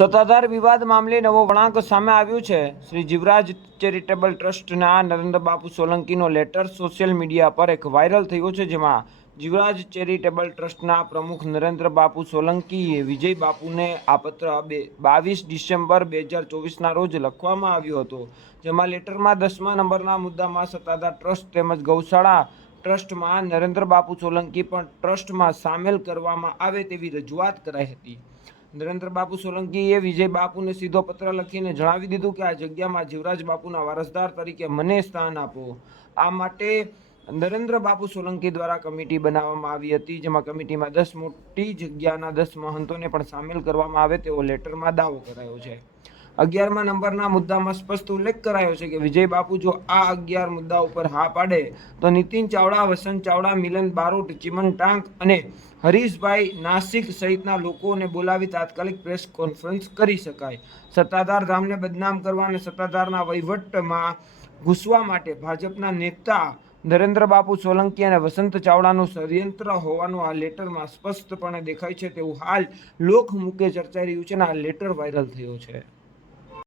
સત્તાધાર વિવાદ મામલે નવો વળાંક સામે આવ્યો છે। શ્રી જીવરાજ ચેરિટેબલ ટ્રસ્ટના નરેન્દ્રબાપુ સોલંકીનો લેટર સોશિયલ મીડિયા પર એક વાયરલ થયો છે, જેમાં જીવરાજ ચેરિટેબલ ટ્રસ્ટના પ્રમુખ નરેન્દ્રબાપુ સોલંકીએ વિજય બાપુને આ પત્ર 22 ડિસેમ્બર 2024ના રોજ લખવામાં આવ્યો હતો, જેમાં લેટરમાં 10મા નંબરના મુદ્દામાં સત્તાધાર ટ્રસ્ટ તેમજ ગૌશાળા ટ્રસ્ટમાં નરેન્દ્રબાપુ સોલંકી પણ ટ્રસ્ટમાં સામેલ કરવામાં આવે તેવી રજૂઆત કરાઈ હતી। નરેન્દ્રબાપુ સોલંકીએ વિજય બાપુને સીધો પત્ર લખીને જણાવી દીધું કે આ જગ્યામાં જીવરાજ બાપુના વારસદાર તરીકે મને સ્થાન આપો। આ માટે નરેન્દ્રબાપુ સોલંકી દ્વારા કમિટી બનાવવામાં આવી હતી, જેમાં કમિટીમાં 10 મોટી જગ્યાના 10 મહંતોને પણ સામેલ કરવામાં આવે તેવો લેટરમાં દાવો કરાયો છે। 11મા નંબરના મુદ્દામાં સ્પષ્ટ ઉલ્લેખ કરાયો છે કે વિજય બાપુ જો આ 11 મુદ્દા ઉપર હા પાડે તો નીતિન ચાવડા, વસંત ચાવડા, મિલન બારોટ, ચિમન ટાંક અને હરીશભાઈ નાસિક સહિતના લોકોને બોલાવી તાત્કાલિક પ્રેસ કોન્ફરન્સ કરી શકાય। સત્તાધાર ધામને બદનામ કરવા અને સત્તાધારના વહીવટમાં ઘૂસવા માટે ભાજપના નેતા નરેન્દ્રબાપુ સોલંકી અને વસંત ચાવડાનું ષડયંત્ર હોવાનું આ લેટરમાં સ્પષ્ટપણે દેખાય છે તેવું હાલ લોકમુખે ચર્ચાઈ રહ્યું છે અને આ લેટર વાયરલ થયો છે।